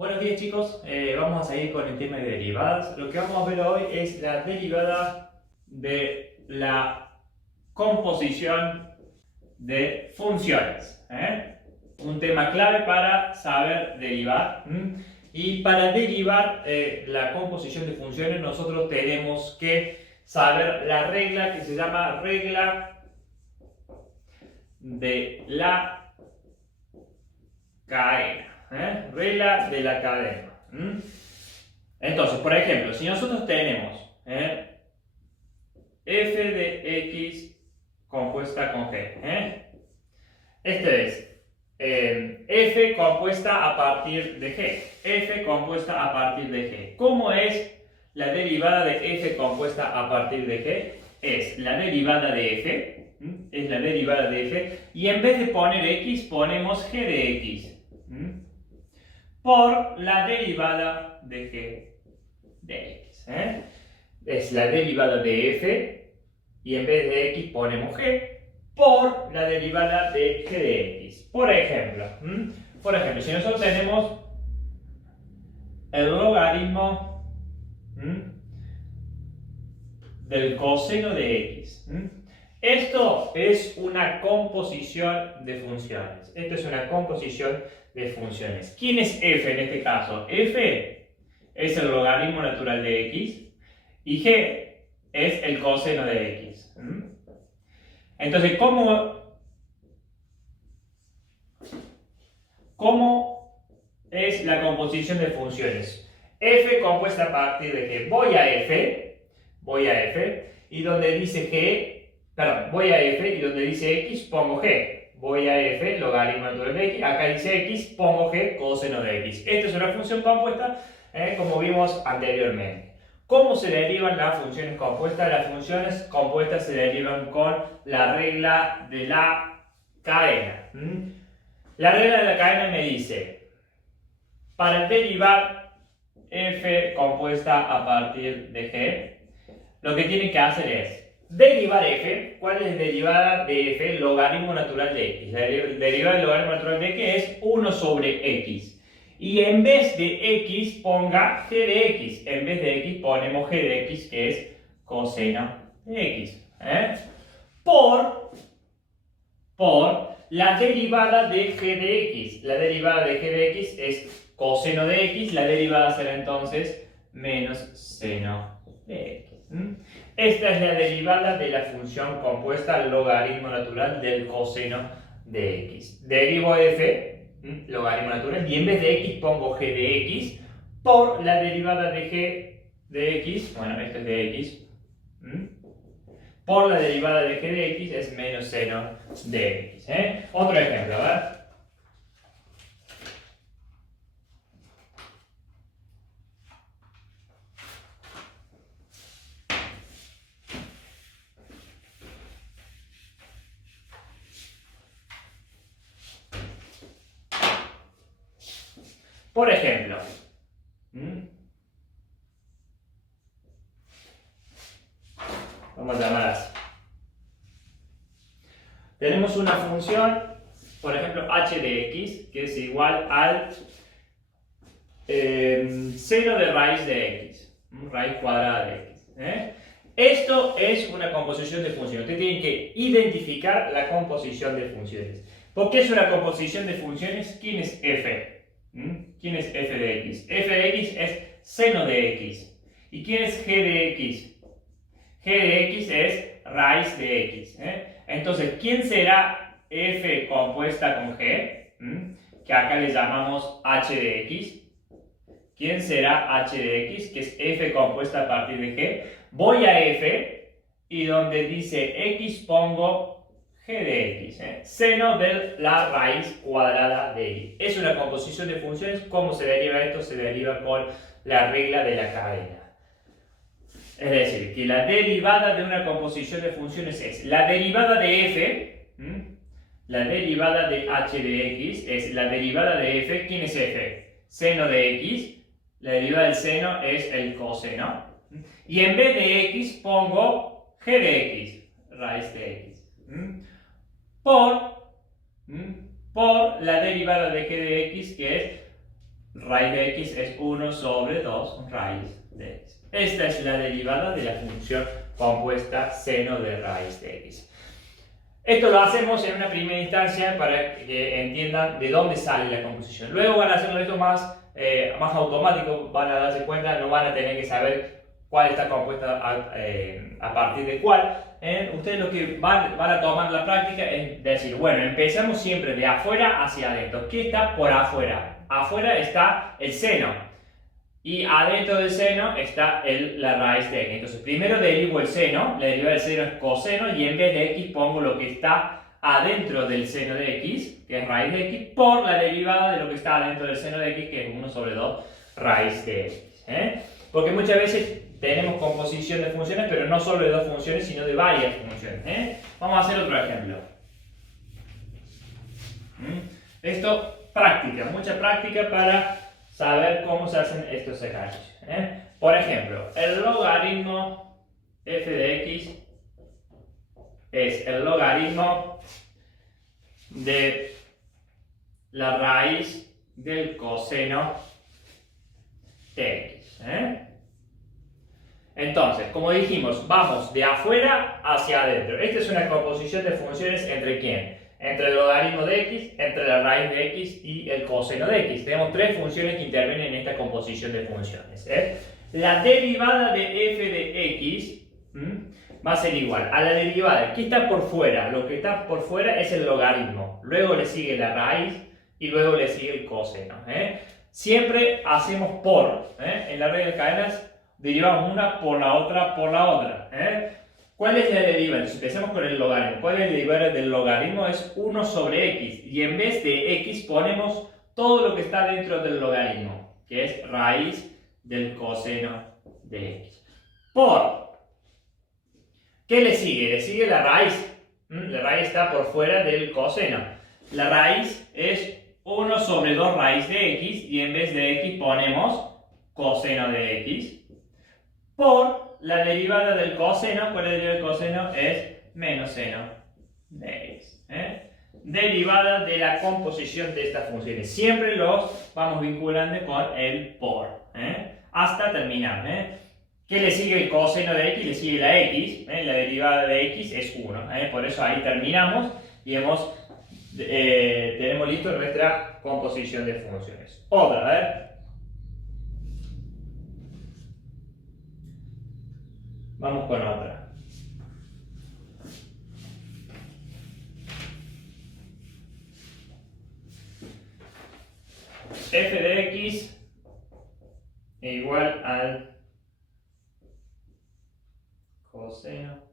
Buenos días chicos, vamos a seguir con el tema de derivadas. Lo que vamos a ver hoy es la derivada de la composición de funciones. Un tema clave para saber derivar. Y para derivar la composición de funciones nosotros tenemos que saber la regla que se llama regla de la cadena. Regla de la cadena. Entonces, por ejemplo, si nosotros tenemos f de x compuesta con g, este es f compuesta a partir de g, f compuesta a partir de g. ¿Cómo es la derivada de f compuesta a partir de g? Es la derivada de f, es la derivada de f, y en vez de poner x ponemos g de x. Por la derivada de g de x. Es la derivada de f y en vez de x ponemos g por la derivada de g de x. Por ejemplo, si nosotros tenemos el logaritmo del coseno de x. Esto es una composición de funciones. Esto es una composición de funciones. ¿Quién es f en este caso? F es el logaritmo natural de x y g es el coseno de x. Entonces, ¿cómo es la composición de funciones? F compuesta a partir de g. Voy a f y donde dice g, voy a f y donde dice x pongo g. Voy a f, logaritmo natural de x, acá dice x, pongo g, coseno de x. Esta es una función compuesta, como vimos anteriormente. ¿Cómo se derivan las funciones compuestas? Las funciones compuestas se derivan con la regla de la cadena. La regla de la cadena me dice, para derivar f compuesta a partir de g, lo que tiene que hacer es derivar f. ¿Cuál es la derivada de f? Logaritmo natural de x. La derivada del logaritmo natural de x es 1 sobre x. Y en vez de x ponga g de x. En vez de x ponemos g de x, que es coseno de x. Por la derivada de g de x. La derivada de g de x es coseno de x. La derivada será entonces menos seno de x. Esta es la derivada de la función compuesta logaritmo natural del coseno de x. Derivo f, logaritmo natural, y en vez de x pongo g de x por la derivada de g de x, bueno, esto es de x, por la derivada de g de x es menos seno de x. Otro ejemplo, a ver. Por ejemplo, vamos a llamar así. Tenemos una función, por ejemplo, h de x, que es igual al seno de raíz de x, raíz cuadrada de x. Esto es una composición de funciones. Ustedes tienen que identificar la composición de funciones. ¿Por qué es una composición de funciones? ¿Quién es f? ¿Quién es f de x? F de x es seno de x. ¿Y quién es g de x? G de x es raíz de x. Entonces, ¿quién será f compuesta con g? Que acá le llamamos h de x. ¿Quién será h de x? Que es f compuesta a partir de g. Voy a f y donde dice x pongo g de x, seno de la raíz cuadrada de x. Es una composición de funciones. ¿Cómo se deriva esto? Se deriva con la regla de la cadena. Es decir, que la derivada de una composición de funciones es la derivada de f, la derivada de h de x es la derivada de f. ¿Quién es f? Seno de x. La derivada del seno es el coseno. Y en vez de x pongo g de x, raíz de x. Por la derivada de g de x, que es raíz de x es 1 sobre 2 raíz de x. Esta es la derivada de la función compuesta seno de raíz de x. Esto lo hacemos en una primera instancia para que entiendan de dónde sale la composición. Luego van a hacerlo esto más automático, van a darse cuenta, no van a tener que saber cuál está compuesta a partir de cuál. Ustedes lo que van a tomar la práctica es decir, bueno, empezamos siempre de afuera hacia adentro. ¿Qué está por afuera? Afuera está el seno. Y adentro del seno está la raíz de x. Entonces primero derivo el seno, la derivada del seno es coseno, y en vez de x pongo lo que está adentro del seno de x, que es raíz de x, por la derivada de lo que está adentro del seno de x, que es 1 sobre 2 raíz de x. Porque muchas veces tenemos composición de funciones, pero no solo de dos funciones, sino de varias funciones. Vamos a hacer otro ejemplo. Esto, práctica, mucha práctica para saber cómo se hacen estos ejercicios. Por ejemplo, el logaritmo f de x es el logaritmo de la raíz del coseno de x. Entonces, como dijimos, vamos de afuera hacia adentro. Esta es una composición de funciones ¿entre quién? Entre el logaritmo de x, entre la raíz de x y el coseno de x. Tenemos tres funciones que intervienen en esta composición de funciones. La derivada de f de x va a ser igual a la derivada. ¿Qué está por fuera? Lo que está por fuera es el logaritmo. Luego le sigue la raíz y luego le sigue el coseno. Siempre hacemos por. En la regla de cadenas derivamos una por la otra por la otra. ¿Cuál es la derivada? Entonces empecemos con el logaritmo. ¿Cuál es la derivada del logaritmo? Es 1 sobre x. Y en vez de x ponemos todo lo que está dentro del logaritmo, que es raíz del coseno de x. Por. ¿Qué le sigue? Le sigue la raíz. La raíz está por fuera del coseno. La raíz es 1 sobre 2 raíz de x. Y en vez de x ponemos coseno de x. Por la derivada del coseno, ¿cuál es la derivada del coseno? Es menos seno de x. Derivada de la composición de estas funciones. Siempre los vamos vinculando con el por. Hasta terminar. ¿Qué le sigue el coseno de x? Le sigue la x. La derivada de x es 1. Por eso ahí terminamos y tenemos listo nuestra composición de funciones. Otra, a ver. Vamos con otra. F de x igual al coseno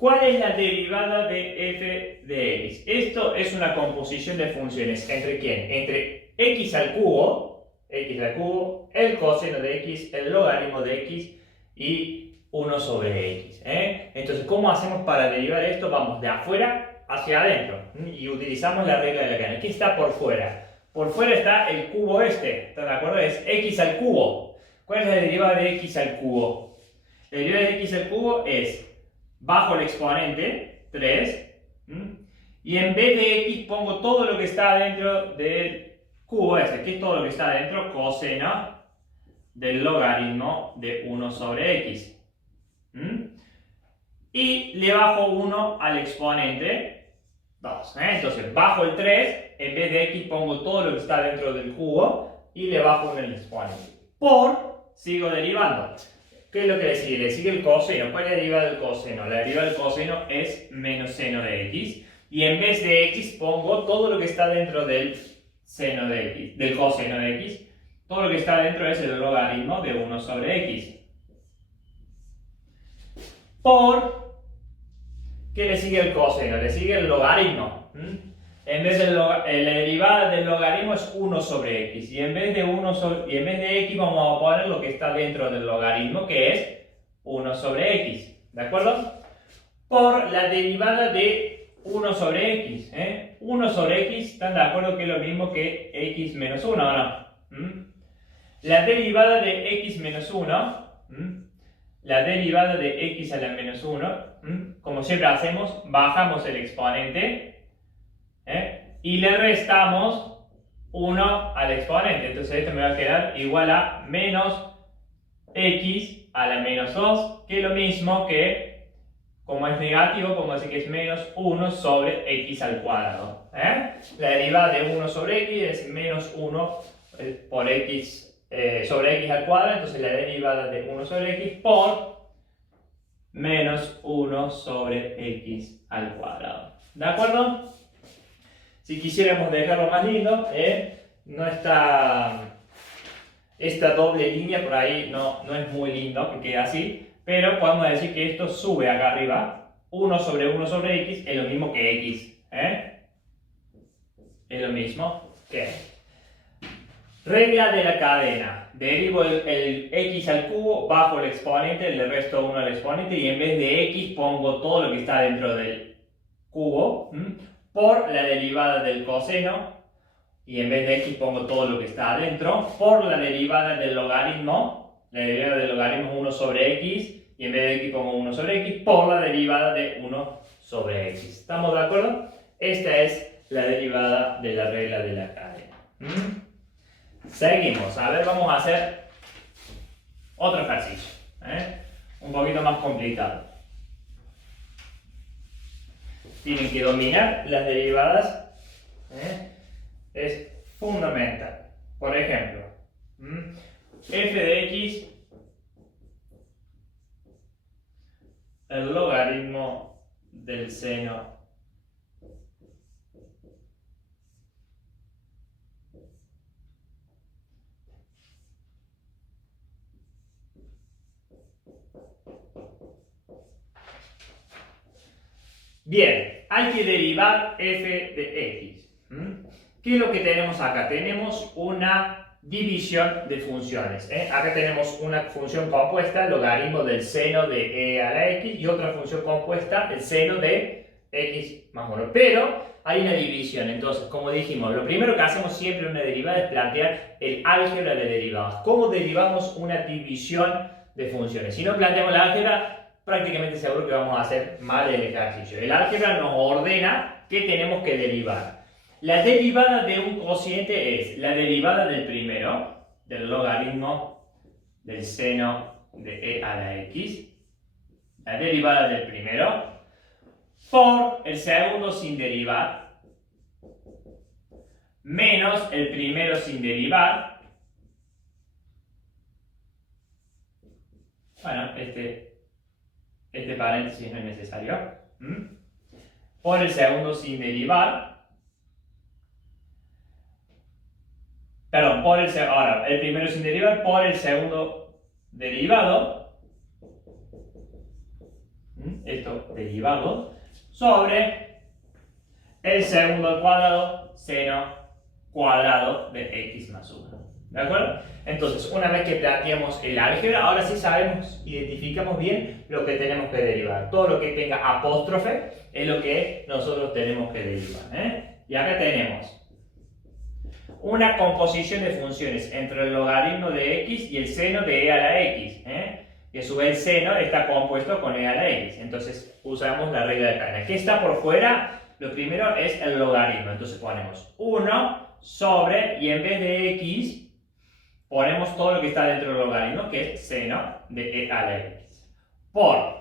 ¿Cuál es la derivada de f de x? Esto es una composición de funciones. ¿Entre quién? Entre x al cubo, el coseno de x, el logaritmo de x y 1 sobre x. Entonces, ¿cómo hacemos para derivar esto? Vamos de afuera hacia adentro y utilizamos la regla de la cadena. ¿Qué está por fuera? Por fuera está el cubo este. ¿Están de acuerdo? Es x al cubo. ¿Cuál es la derivada de x al cubo? La derivada de x al cubo es bajo el exponente, 3, y en vez de x pongo todo lo que está dentro del cubo este. ¿Qué es todo lo que está dentro? Coseno del logaritmo de 1 sobre x. Y le bajo 1 al exponente 2. Entonces bajo el 3, en vez de x pongo todo lo que está dentro del cubo y le bajo 1 al exponente. Por, sigo derivando. ¿Qué es lo que le sigue? Le sigue el coseno. ¿Cuál es la derivada del coseno? La derivada del coseno es menos seno de x. Y en vez de x pongo todo lo que está dentro del seno de x, del coseno de x. Todo lo que está dentro es el logaritmo de 1 sobre x. Por, ¿qué le sigue el coseno? Le sigue el logaritmo. En vez de la derivada del logaritmo es 1 sobre x. Y en vez de x vamos a poner lo que está dentro del logaritmo, que es 1 sobre x. ¿De acuerdo? Por la derivada de 1 sobre x. 1 sobre x, ¿están de acuerdo que es lo mismo que x menos 1 o no? La derivada de x menos 1, la derivada de x a la menos 1, como siempre hacemos, bajamos el exponente y le restamos 1 al exponente. Entonces esto me va a quedar igual a menos x a la menos 2, que es lo mismo que, como es negativo, podemos decir que es menos 1 sobre x al cuadrado. La derivada de 1 sobre x es menos 1 por x sobre x al cuadrado, entonces la derivada de 1 sobre x por menos 1 sobre x al cuadrado. ¿De acuerdo? Si quisiéramos dejarlo más lindo, no está esta doble línea por ahí, no es muy lindo que quede así, pero podemos decir que esto sube acá arriba, 1 sobre x es lo mismo que x, es lo mismo que regla de la cadena. Derivo el x al cubo, bajo el exponente, le resto 1 al exponente y en vez de x pongo todo lo que está dentro del cubo por la derivada del coseno y en vez de x pongo todo lo que está adentro por la derivada del logaritmo. La derivada del logaritmo es 1 sobre x y en vez de x pongo 1 sobre x por la derivada de 1 sobre x. ¿Estamos de acuerdo? Esta es la derivada de la regla de la cadena. Seguimos. A ver, vamos a hacer otro ejercicio. Un poquito más complicado. Tienen que dominar las derivadas. Es fundamental. Por ejemplo, f de x, el logaritmo del seno bien, hay que derivar f de x. ¿Qué es lo que tenemos acá? Tenemos una división de funciones. Acá tenemos una función compuesta, logaritmo del seno de e a la x, y otra función compuesta, el seno de x más 1. Pero hay una división. Entonces, como dijimos, lo primero que hacemos siempre en una derivada es plantear el álgebra de derivadas. ¿Cómo derivamos una división de funciones? Si no planteamos la álgebra, prácticamente seguro que vamos a hacer mal el ejercicio. El álgebra nos ordena qué tenemos que derivar. La derivada de un cociente es la derivada del primero, del logaritmo del seno de e a la x, la derivada del primero, por el segundo sin derivar, menos el primero sin derivar. Bueno, este paréntesis no es necesario. Por el segundo sin derivar. Perdón, ahora, el primero sin derivar por el segundo derivado. Esto derivado. Sobre el segundo al cuadrado seno cuadrado de x más 1. ¿De acuerdo? Entonces, una vez que planteamos el álgebra, ahora sí sabemos, identificamos bien lo que tenemos que derivar. Todo lo que tenga apóstrofe es lo que nosotros tenemos que derivar. Y acá tenemos una composición de funciones entre el logaritmo de x y el seno de e a la x. Y a su vez el seno está compuesto con e a la x. Entonces usamos la regla de cadena. ¿Qué está por fuera? Lo primero es el logaritmo. Entonces ponemos 1 sobre, y en vez de x, ponemos todo lo que está dentro del logaritmo, que es seno de e a la x. Por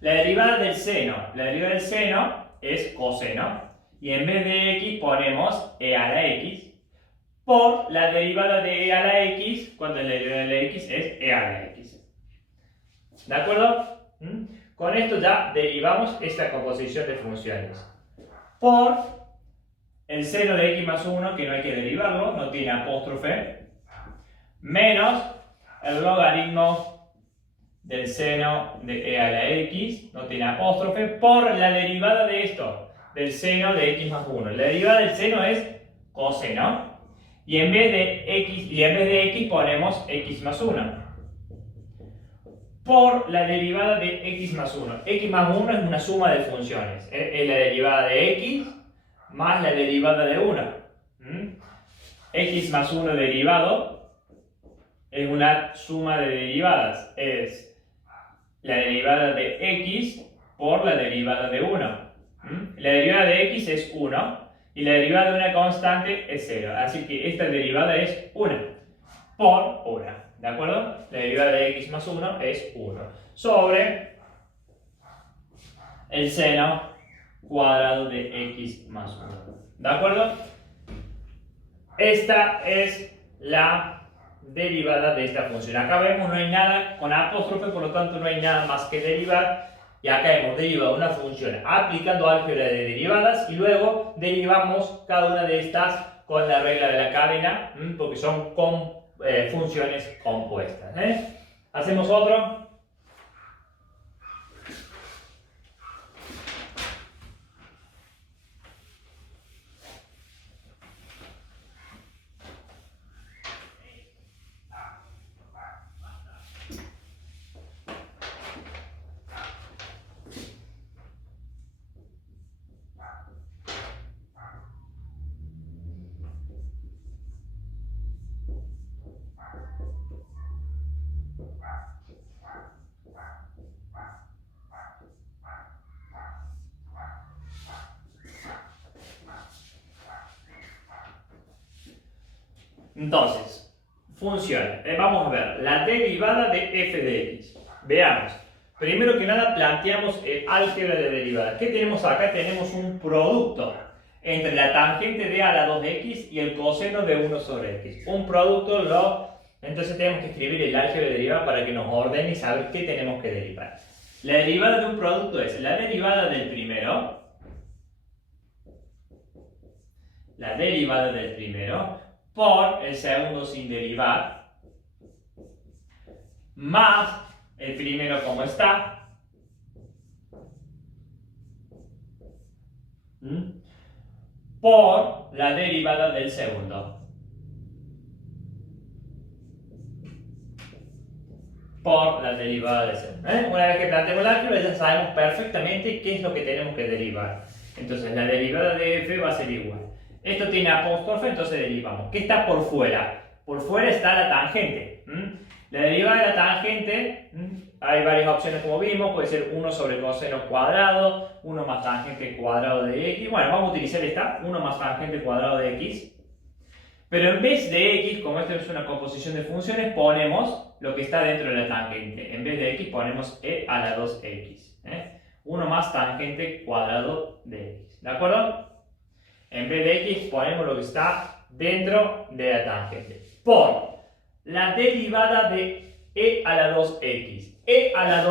la derivada del seno. La derivada del seno es coseno. Y en vez de x ponemos e a la x. Por la derivada de e a la x, cuando la derivada de la x es e a la x. ¿De acuerdo? Con esto ya derivamos esta composición de funciones. Por el seno de x más 1, que no hay que derivarlo, no tiene apóstrofe, menos el logaritmo del seno de e a la x, no tiene apóstrofe, por la derivada de esto, del seno de x más 1. La derivada del seno es coseno. Y en vez de x ponemos x más 1. por la derivada de x más 1. X más 1 es una suma de funciones. Es la derivada de x más la derivada de 1. X más 1 derivado es una suma de derivadas. Es la derivada de x por la derivada de 1. La derivada de x es 1 y la derivada de una constante es 0. Así que esta derivada es 1 por 1. ¿De acuerdo? La derivada de x más 1 es 1 sobre el seno cuadrado de x más 1. ¿De acuerdo? Esta es la derivada de esta función. Acá vemos no hay nada con apóstrofe, por lo tanto no hay nada más que derivar. Y acá hemos derivado una función aplicando álgebra de derivadas y luego derivamos cada una de estas con la regla de la cadena, porque son funciones compuestas. Hacemos otro. Entonces, funciona. Vamos a ver la derivada de f de x. Veamos. Primero que nada planteamos el álgebra de derivadas. ¿Qué tenemos acá? Tenemos un producto entre la tangente de a la 2x y el coseno de 1 sobre x. Un producto, entonces tenemos que escribir el álgebra de derivada para que nos ordene y saber qué tenemos que derivar. La derivada de un producto es la derivada del primero. La derivada del primero por el segundo sin derivar, más el primero como está, por la derivada del segundo, por la derivada del segundo. Una vez que planteemos el álgebra ya sabemos perfectamente qué es lo que tenemos que derivar. Entonces la derivada de f va a ser igual. Esto tiene apóstrofe, entonces derivamos. ¿Qué está por fuera? Por fuera está la tangente. La derivada de la tangente, hay varias opciones como vimos, puede ser 1 sobre coseno cuadrado, 1 más tangente cuadrado de x. Bueno, vamos a utilizar esta, 1 más tangente cuadrado de x. Pero en vez de x, como esto es una composición de funciones, ponemos lo que está dentro de la tangente. En vez de x ponemos e a la 2x. 1 más tangente cuadrado de x. ¿De acuerdo? En vez de x ponemos lo que está dentro de la tangente. Por la derivada de e a la 2x. E a la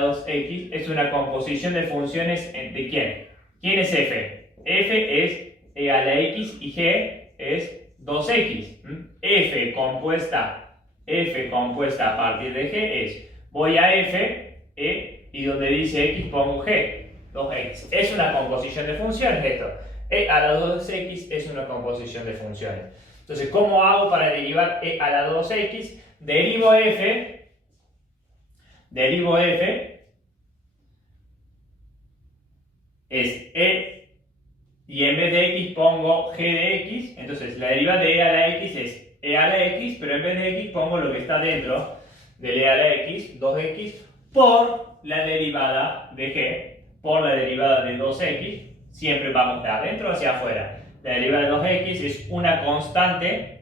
2x es una composición de funciones ¿de quién? ¿Quién es f? F es e a la x y g es 2x. F compuesta a partir de g es, voy a f, e, y donde dice x pongo g. 2x. Es una composición de funciones esto. E a la 2x es una composición de funciones. Entonces, ¿cómo hago para derivar e a la 2x? Derivo f es e y en vez de x pongo g de x. Entonces, la derivada de e a la x es e a la x, pero en vez de x pongo lo que está dentro del e a la x, 2x, por la derivada de g. Por la derivada de 2x, siempre vamos de adentro hacia afuera. La derivada de 2x es una constante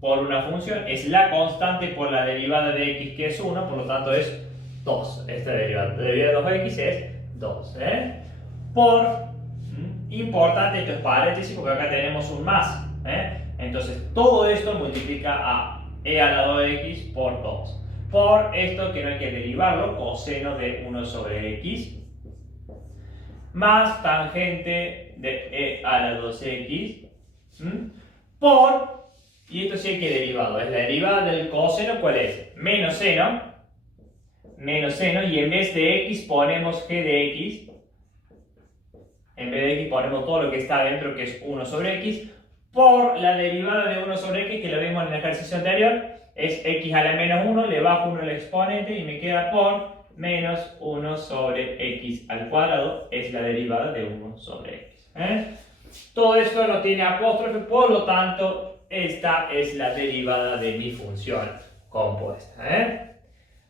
por una función, es la constante por la derivada de x que es 1, por lo tanto es 2. Esta derivada de 2x es 2. Importante, esto es paréntesis porque acá tenemos un más. Entonces todo esto multiplica a e a la 2x por 2. Por esto que no hay que derivarlo, coseno de 1 sobre x. Más tangente de e a la 2x por, y esto sí hay que derivado, es la derivada del coseno, ¿cuál es? Menos seno, y en vez de x ponemos g de x, en vez de x ponemos todo lo que está dentro que es 1 sobre x, por la derivada de 1 sobre x que lo vimos en el ejercicio anterior, es x a la menos 1, le bajo 1 el exponente y me queda por menos 1 sobre x al cuadrado, es la derivada de 1 sobre x. Todo esto no tiene apóstrofe, por lo tanto, esta es la derivada de mi función compuesta.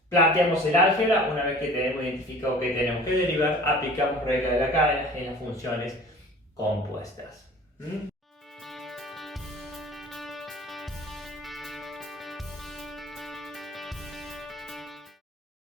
Planteamos el álgebra, una vez que tenemos identificado que tenemos que derivar, aplicamos regla de la cadena en las funciones compuestas.